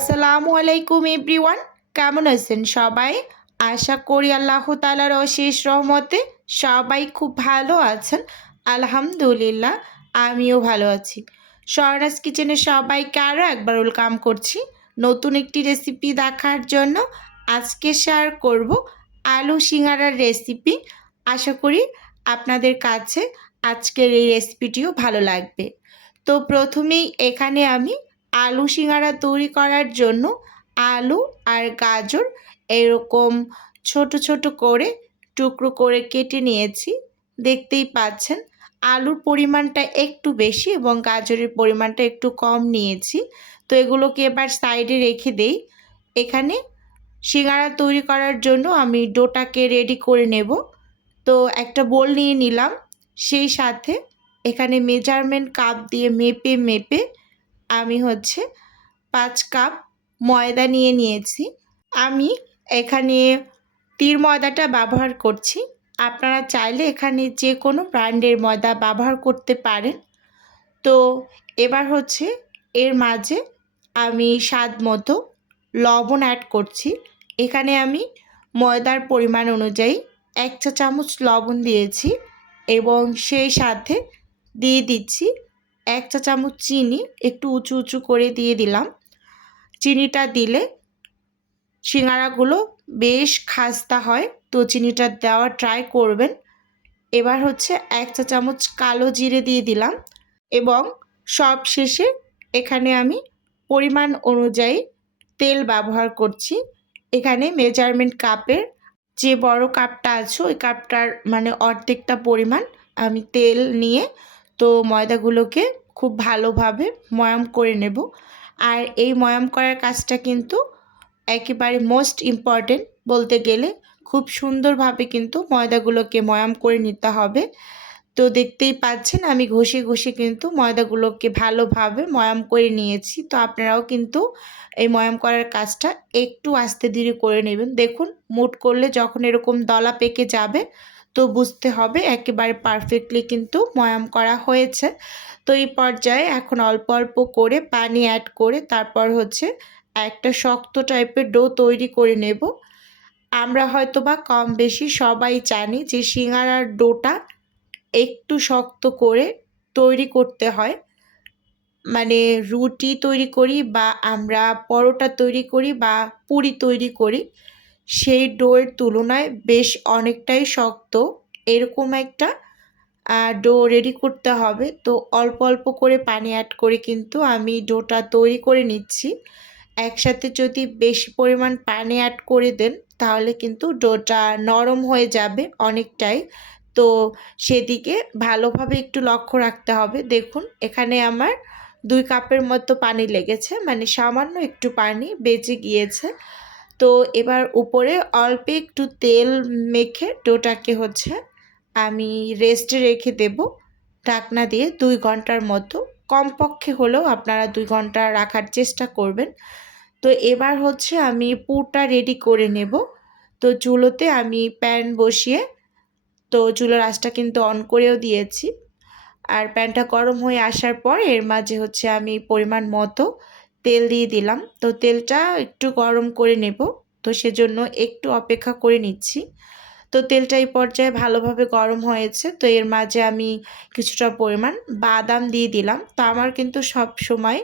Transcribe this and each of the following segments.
আসসালামু আলাইকুম এভরিওয়ান, কেমন আছেন সবাই? আশা করি আল্লাহ তাআলার অশেষ রহমতে সবাই খুব ভালো আছেন। আলহামদুলিল্লাহ, আমিও ভালো আছি। স্বর্ণাস কিচেনে সবাইকে আরও একবার ওয়েলকাম করছি নতুন একটি রেসিপি দেখার জন্য। আজকে শেয়ার করব আলু সিঙ্গারার রেসিপি। আশা করি আপনাদের কাছে আজকের এই রেসিপিটিও ভালো লাগবে। তো প্রথমেই এখানে আমি আলু সিঙ্গারা তৈরি করার জন্য আলু আর গাজর এরকম ছোট ছোট করে টুকরো করে কেটে নিয়েছি। দেখতেই পাচ্ছেন আলুর পরিমাণটা একটু বেশি এবং গাজরের পরিমাণটা একটু কম নিয়েছি। তো এগুলোকে এবার সাইডে রেখে দেই। এখানে সিঙ্গারা তৈরি করার জন্য আমি ডোটাকে রেডি করে নেব। তো একটা বোল নিয়ে নিলাম, সেই সাথে এখানে মেজারমেন্ট কাপ দিয়ে মেপে মেপে আমি 5 কাপ ময়দা নিয়ে নিয়েছি। আমি এখানে তীর ময়দাটা ব্যবহার করছি। আপনারা চাইলে এখানে যে কোনো ব্র্যান্ডের ময়দা ব্যবহার করতে পারেন। তো এবার এর মাঝে আমি স্বাদ মতো লবণ অ্যাড করছি। এখানে আমি ময়দার পরিমাণ অনুযায়ী 1 চা চামচ লবণ দিয়েছি এবং সেই সাথে দিয়ে দিচ্ছি 1 চা চামচ চিনি, একটু উঁচু উঁচু করে দিয়ে দিলাম। চিনিটা দিলে সিঙ্গারাগুলো বেশ খাস্তা হয়, তো চিনিটা দেওয়া ট্রাই করবেন। এবার 1 চা চামচ কালো জিরে দিয়ে দিলাম এবং সব শেষে এখানে আমি পরিমাণ অনুযায়ী তেল ব্যবহার করছি। এখানে মেজারমেন্ট কাপের যে বড় কাপটা আছে ওই কাপটার অর্ধেকটা পরিমাণ আমি তেল নিয়ে তো ময়দাগুলোকে খুব ভালোভাবে ময়াম করে নেব। আর এই ময়াম করার কাজটা কিন্তু একেবারে মোস্ট ইম্পর্টেন্ট বলতে গেলে। খুব সুন্দরভাবে কিন্তু ময়দাগুলোকে ময়াম করে নিতে হবে। তো দেখতেই পাচ্ছেন আমি ঘষে ঘষে কিন্তু ময়দাগুলোকে ভালোভাবে ময়াম করে নিয়েছি। তো আপনারাও কিন্তু এই ময়াম করার কাজটা একটু আস্তে ধীরে করে নেবেন। দেখুন, মুঠ করলে যখন এরকম দলা পেকে যাবে তো বুঝতে হবে একেবারে পারফেক্টলি কিন্তু ময়াম করা হয়েছে। তো এই পর্যায়ে এখন অল্প অল্প করে পানি অ্যাড করে তারপর একটা শক্ত টাইপের ডো তৈরি করে নেব। আমরা হয়তোবা কম বেশি সবাই জানি যে সিঙ্গারার ডোটা একটু শক্ত করে তৈরি করতে হয়। রুটি তৈরি করি বা আমরা পরোটা তৈরি করি বা পুরি তৈরি করি, সেই ডোয়ের তুলনায় বেশ অনেকটাই শক্ত। এরকম একটা ডো রেডি করতে হবে। তো অল্প অল্প করে পানি অ্যাড করে কিন্তু আমি ডোটা তৈরি করে নিচ্ছি। একসাথে যদি বেশি পরিমাণ পানি অ্যাড করে দেন তাহলে কিন্তু ডোটা নরম হয়ে যাবে অনেকটাই। তো সেদিকে ভালোভাবে একটু লক্ষ্য রাখতে হবে। দেখুন, এখানে আমার 2 কাপের মতো পানি লেগেছে, সামান্য একটু পানি বেঁচে গিয়েছে। তো এবার উপরে অল্প একটু তেল মেখে ডোটাকে আমি রেস্টে রেখে দেব ঢাকনা দিয়ে 2 ঘন্টার মতো। কমপক্ষে হলেও আপনারা 2 ঘন্টা রাখার চেষ্টা করবেন। তো এবার আমি পুরটা রেডি করে নেব। তো চুলোতে আমি প্যান বসিয়ে তো চুলার আঁচটা কিন্তু অন করেও দিয়েছি। আর প্যানটা গরম হয়ে আসার পর এর মাঝে আমি পরিমাণ মতো তেল দিয়ে দিলাম। তো তেলটা একটু গরম করে নেব, তো সেজন্য একটু অপেক্ষা করে নিচ্ছি। তো তেলটা এই পর্যায়ে ভালোভাবে গরম হয়েছে। তো এর মাঝে আমি কিছুটা পরিমাণ বাদাম দিয়ে দিলাম। তো আমার কিন্তু সব সময়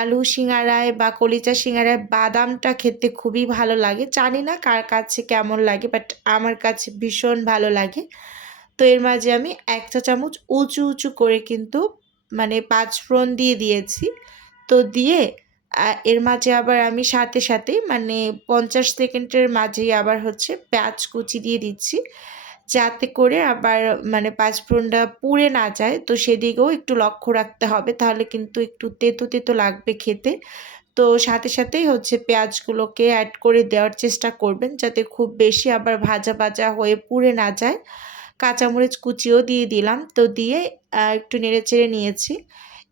আলু সিঙ্গারায় বা কলিজা সিঙ্গারায় বাদামটা খেতে খুবই ভালো লাগে। জানি না কার কাছে কেমন লাগে, বাট আমার কাছে ভীষণ ভালো লাগে। তো এর মাঝে আমি 1 চা চামচ উঁচু উঁচু করে কিন্তু 5 ফোড়ন দিয়ে দিয়েছি। তো দিয়ে এর মাঝে আবার আমি সাথে সাথেই 50 সেকেন্ডের মাঝেই আবার পেঁয়াজ কুচি দিয়ে দিচ্ছি, যাতে করে আবার 5 ফোড়নটা পুড়ে না যায়। তো সেদিকেও একটু লক্ষ্য রাখতে হবে, তাহলে কিন্তু একটু তেতো তেতো লাগবে খেতে। তো সাথে সাথেই পেঁয়াজগুলোকে অ্যাড করে দেওয়ার চেষ্টা করবেন, যাতে খুব বেশি আবার ভাজা ভাজা হয়ে পুড়ে না যায়। কাঁচামরিচ কুচিও দিয়ে দিলাম। তো দিয়ে একটু নেড়েচেড়ে নিয়েছি।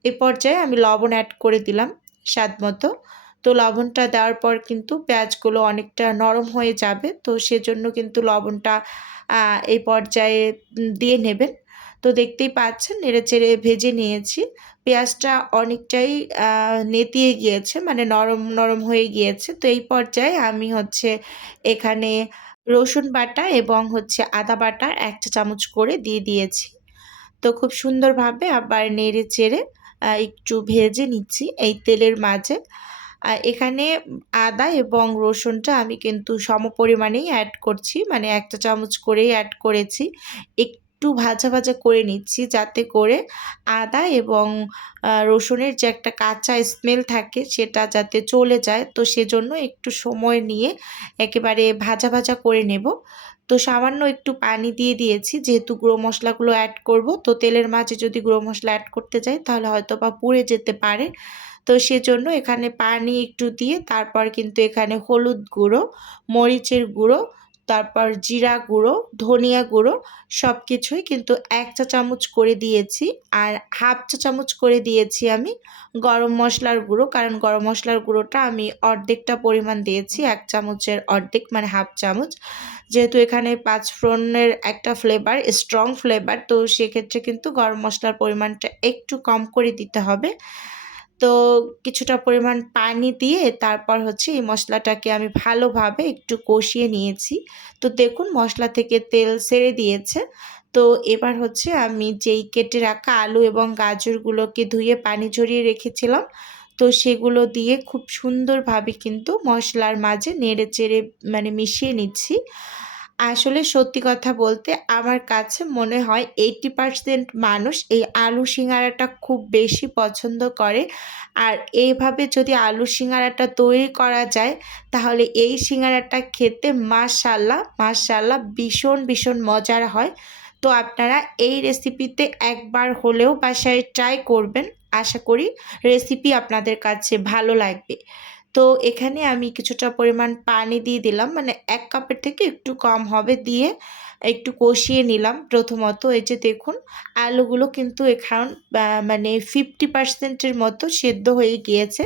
এ পর্যায়ে আমি লবণ অ্যাড করে দিলাম স্বাদ মতো। তো লবণটা দেওয়ার পর কিন্তু পেঁয়াজগুলো অনেকটা নরম হয়ে যাবে, তো সেজন্য কিন্তু লবণটা এই পর্যায়ে দিয়ে নেবেন। তো দেখতেই পাচ্ছেন নেড়েচেড়ে ভেজে নিয়েছি। পেঁয়াজটা অনেকটাই নেতিয়ে গিয়েছে, মানে নরম, নরম হয়ে গিয়েছে। তো এই পর্যায়ে আমি হচ্ছে এখানে রসুন বাটা এবং হচ্ছে আদা বাটা ১ চা চামচ করে দিয়ে দিয়েছি। তো খুব সুন্দরভাবে আবার নেড়ে-চেড়ে একটু ভেজে নিচ্ছি এই তেলের মাঝে। এখানে আদা এবং রসুনটা আমি কিন্তু সমপরিমাণেই অ্যাড করছি। মানে ১ চা চামচ করেই অ্যাড করেছি। একটু ভাজা, ভাজা করে নিচ্ছি যাতে করে আদা এবং রসুনের যে একটা কাঁচা স্মেল থাকে সেটা যাতে চলে যায়। তো সেজন্য একটু সময় নিয়ে একেবারে ভাজা, ভাজা করে নেব। তো সামান্য একটু পানি দিয়ে দিয়েছি যেহেতু গুঁড়ো মশলাগুলো অ্যাড করব। তো তেলের মাঝে যদি গুঁড়ো মশলা অ্যাড করতে যাই তাহলে হয়তোবা পুড়ে যেতে পারে। তো সেজন্য এখানে পানি একটু দিয়ে তারপর কিন্তু এখানে হলুদ গুঁড়ো, মরিচের গুঁড়ো, তারপর জিরা গুঁড়ো, ধনিয়া গুঁড়ো সবকিছুই কিন্তু ১ চা চামচ করে দিয়েছি। আর ১/২ চা চামচ করে দিয়েছি আমি গরম মশলার গুঁড়ো। কারণ গরম মশলার গুঁড়োটা আমি অর্ধেকটা পরিমাণ দিয়েছি। ১ চামচের অর্ধেক মানে ১/২ চামচ। যেহেতু এখানে ৫ ফোড়নের একটা ফ্লেভার, স্ট্রং ফ্লেভার, তো সেক্ষেত্রে কিন্তু গরম মশলার পরিমাণটা একটু কম করে দিতে হবে। তো কিছুটা পরিমাণ পানি দিয়ে তারপর হচ্ছে এই মশলাটাকে আমি ভালোভাবে একটু কষিয়ে নিয়েছি। তো দেখুন মশলা থেকে তেল ছেড়ে দিয়েছে। তো এবার হচ্ছে আমি যেই কেটে রাখা আলু এবং গাজরগুলোকে ধুয়ে পানি ঝরিয়ে রেখেছিলাম, তো সেগুলো দিয়ে খুব সুন্দরভাবে কিন্তু মশলার মাঝে নেড়েচেড়ে মানে মিশিয়ে নিচ্ছি। আসলে সত্যি কথা বলতে আমার কাছে মনে হয় 80% মানুষ এই আলু সিঙ্গারাটা খুব বেশি পছন্দ করে। আর এইভাবে যদি আলু সিঙ্গারাটা তৈরি করা যায় তাহলে এই সিঙ্গারাটা খেতে মাশাআল্লাহ, মাশাআল্লাহ ভীষণ, ভীষণ মজার হয়। তো আপনারা এই রেসিপিতে একবার হলেও বাসায় ট্রাই করবেন। আশা করি রেসিপি আপনাদের কাছে ভালো লাগবে। তো এখানে আমি কিছুটা পরিমাণ পানি দিয়ে দিলাম। মানে ১ কাপের থেকে একটু কম হবে, দিয়ে একটু কষিয়ে নিলাম প্রথমত। এই যে দেখুন আলুগুলো কিন্তু এখন মানে 50% এর মতো সেদ্ধ হয়ে গিয়েছে।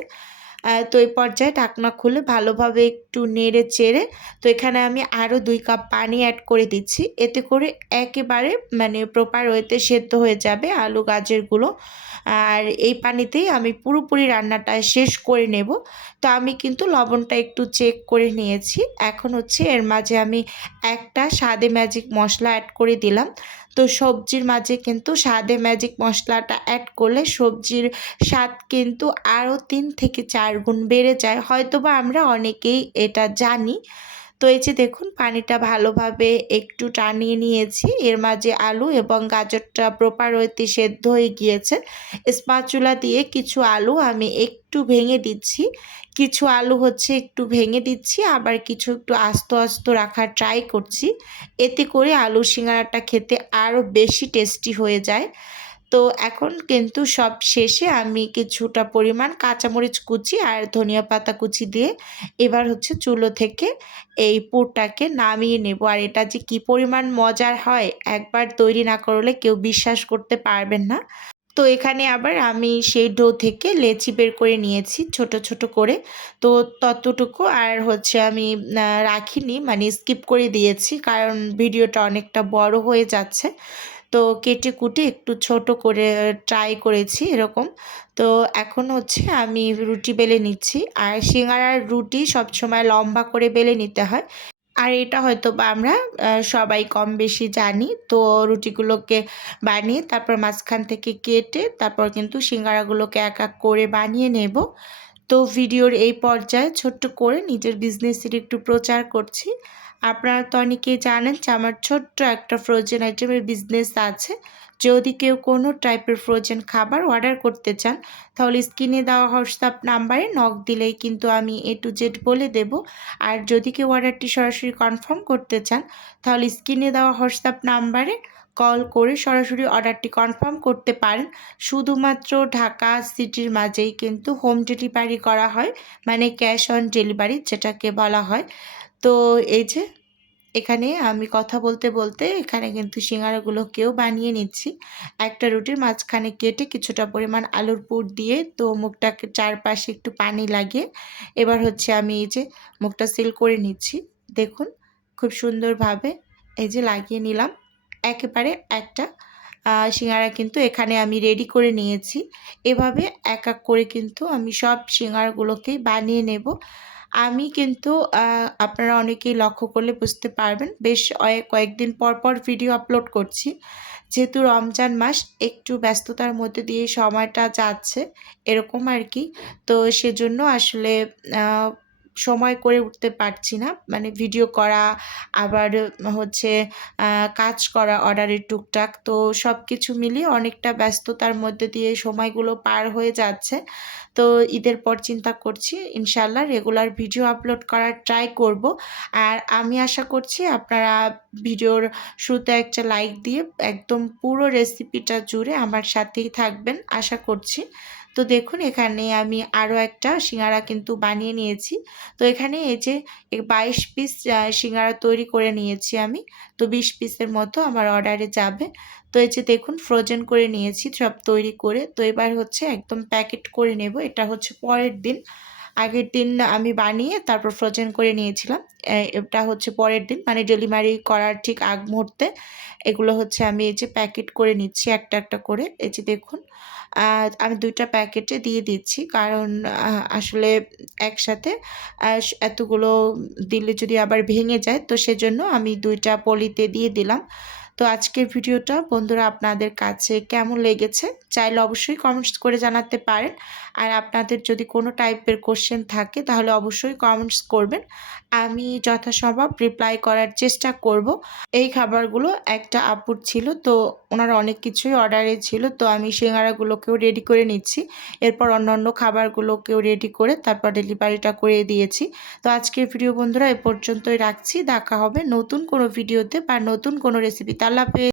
তো এই পর্যায়ে ঢাকনা খুলে ভালোভাবে একটু নেড়ে চেড়ে তো এখানে আমি আরও ২ কাপ পানি অ্যাড করে দিচ্ছি। এতে করে একেবারে মানে প্রপার ওয়েতে সেদ্ধ হয়ে যাবে আলু গাজরগুলো। আর এই পানিতেই আমি পুরোপুরি রান্নাটা শেষ করে নেব। তো আমি কিন্তু লবণটা একটু চেক করে নিয়েছি। এখন হচ্ছে এর মাঝে আমি একটা স্বাদে ম্যাজিক মশলা অ্যাড করে দিলাম। তো সবজির মাঝে কিন্তু স্বাদে ম্যাজিক মশলাটা অ্যাড করলে সবজির স্বাদ কিন্তু আরও ৩ থেকে ৪ গুণ বেড়ে যায়। হয়তোবা আমরা অনেকেই এটা জানি। তো এই যে দেখুন পানিটা ভালোভাবে একটু টানিয়ে নিয়েছি। এর মাঝে আলু এবং গাজরটা প্রপার ওয়েতে সেদ্ধ হয়ে গিয়েছে। স্প্যাচুলা দিয়ে কিছু আলু আমি একটু ভেঙে দিচ্ছি। কিছু আলু হচ্ছে একটু ভেঙে দিচ্ছি, আবার কিছু একটু আস্ত, আস্ত রাখার ট্রাই করছি। এতে করে আলুর সিঙ্গারাটা খেতে আরও বেশি টেস্টি হয়ে যায়। তো এখন কিন্তু সব শেষে আমি কিছুটা পরিমাণ কাঁচামরিচ কুচি আর ধনিয়া পাতা কুচি দিয়ে এবার হচ্ছে চুলো থেকে এই পুরটাকে নামিয়ে নেব। আর এটা যে কী পরিমাণ মজার হয় একবার তৈরি না করলে কেউ বিশ্বাস করতে পারবেন না। তো এখানে আবার আমি সেই ডো থেকে লেচি বের করে নিয়েছি ছোট, ছোট করে। তো ততটুকু আর হচ্ছে আমি রাখিনি, মানে স্কিপ করে দিয়েছি কারণ ভিডিওটা অনেকটা বড় হয়ে যাচ্ছে। তো কেটে কুটে একটু ছোট করে ট্রাই করেছি এরকম। তো এখন হচ্ছে আমি রুটি বেলে নিচ্ছি। আর সিঙ্গারার রুটি সবসময় লম্বা করে বেলে নিতে হয়। আর এটা হয়তোবা আমরা সবাই কম বেশি জানি। তো রুটিগুলোকে বানিয়ে তারপর মাঝখান থেকে কেটে তারপর কিন্তু সিঙ্গারাগুলোকে এক, এক করে বানিয়ে নেব। তো ভিডিওর এই পর্যায়ে ছোট্ট করে নিজের বিজনেসের একটু প্রচার করছি। আপনারা তো অনেকেই জানেন যে আমার ছোট্ট একটা ফ্রোজেন আইটেমের বিজনেস আছে। যদি কেউ কোনো টাইপের ফ্রোজেন খাবার অর্ডার করতে চান তাহলে স্ক্রিনে দেওয়া হোয়াটসঅ্যাপ নাম্বারে নক দিলেই কিন্তু আমি A to Z বলে দেব। আর যদি কেউ অর্ডারটি সরাসরি কনফার্ম করতে চান তাহলে স্ক্রিনে দেওয়া হোয়াটসঅ্যাপ নাম্বারে কল করে সরাসরি অর্ডারটি কনফার্ম করতে পারেন। শুধুমাত্র ঢাকা সিটির মাঝেই কিন্তু হোম ডেলিভারি করা হয়, মানে ক্যাশ অন ডেলিভারি যেটাকে বলা হয়। তো এই যে এখানে আমি কথা বলতে, বলতে এখানে কিন্তু সিঙ্গারাগুলোকেও বানিয়ে নিচ্ছি। একটা রুটির মাঝখানে কেটে কিছুটা পরিমাণ আলুর পুর দিয়ে তো মুখটাকে চারপাশে একটু পানি লাগিয়ে এবার হচ্ছে আমি এই যে মুখটা সিল করে নিচ্ছি। দেখুন খুব সুন্দরভাবে এই যে লাগিয়ে নিলাম। একেবারে একটা সিঙ্গারা কিন্তু এখানে আমি রেডি করে নিয়েছি। এভাবে এক এক করে কিন্তু আমি সব সিঙ্গারাগুলোকেই বানিয়ে নেব। আমি কিন্তু আপনারা অনেকেই লক্ষ্য করলে বুঝতে পারবেন, বেশ কয়েকদিন পর পর ভিডিও আপলোড করছি। যেহেতু রমজান মাস, একটু ব্যস্ততার মধ্যে দিয়ে সময়টা যাচ্ছে, এরকম আর কি। তো সেজন্য আসলে সময় করে উঠতে পারছি না, মানে ভিডিও করা, আবার হচ্ছে কাজ করা অর্ডারের টুকটাক। তো সব কিছু মিলিয়ে অনেকটা ব্যস্ততার মধ্যে দিয়ে সময়গুলো পার হয়ে যাচ্ছে। তো ঈদের পর চিন্তা করছি ইনশাআল্লাহ রেগুলার ভিডিও আপলোড করার ট্রাই করব। আর আমি আশা করছি আপনারা ভিডিওর শুরুতে একটা লাইক দিয়ে একদম পুরো রেসিপিটা জুড়ে আমার সাথেই থাকবেন আশা করছি। তো দেখুন, এখানে আমি আরও একটা সিঙ্গারা কিন্তু বানিয়ে নিয়েছি। তো এখানে এই যে 22 পিস সিঙ্গারা তৈরি করে নিয়েছি আমি। তো 20 পিসের মতো আমার অর্ডারে যাবে। তো এই যে দেখুন, ফ্রোজেন করে নিয়েছি সব তৈরি করে। তো এবার হচ্ছে একদম প্যাকেট করে নেব। এটা হচ্ছে পরের দিন। আগের দিন আমি বানিয়ে তারপর ফ্রোজেন করে নিয়েছিলাম। এটা হচ্ছে পরের দিন, মানে ডেলিভারি করার ঠিক আগ মুহূর্তে এগুলো হচ্ছে আমি এই যে প্যাকেট করে নিচ্ছি একটা একটা করে। এই যে দেখুন, আমি 2টা প্যাকেটে দিয়ে দিচ্ছি, কারণ আসলে একসাথে এতগুলো দিলে যদি আবার ভেঙে যায়, তো সেজন্য আমি 2টা পলিতে দিয়ে দিলাম। তো আজকের ভিডিওটা বন্ধুরা আপনাদের কাছে কেমন লেগেছে চাইলে অবশ্যই কমেন্টস করে জানাতে পারেন। আর আপনাদের যদি কোনো টাইপের কোশ্চেন থাকে তাহলে অবশ্যই কমেন্টস করবেন, আমি যথাসম্ভব রিপ্লাই করার চেষ্টা করব। এই খাবারগুলো একটা আপুর ছিল, তো ওনার অনেক কিছুই অর্ডারে ছিল। তো আমি সিঙ্গারাগুলোকেও রেডি করে নিচ্ছি, এরপর অন্যান্য খাবারগুলোকেও রেডি করে তারপর ডেলিভারিটা করে দিয়েছি। তো আজকের ভিডিও বন্ধুরা এ পর্যন্তই রাখছি। দেখা হবে নতুন কোনো ভিডিওতে বা নতুন কোনো রেসিপিতে। আল্লাহ হাফেজ।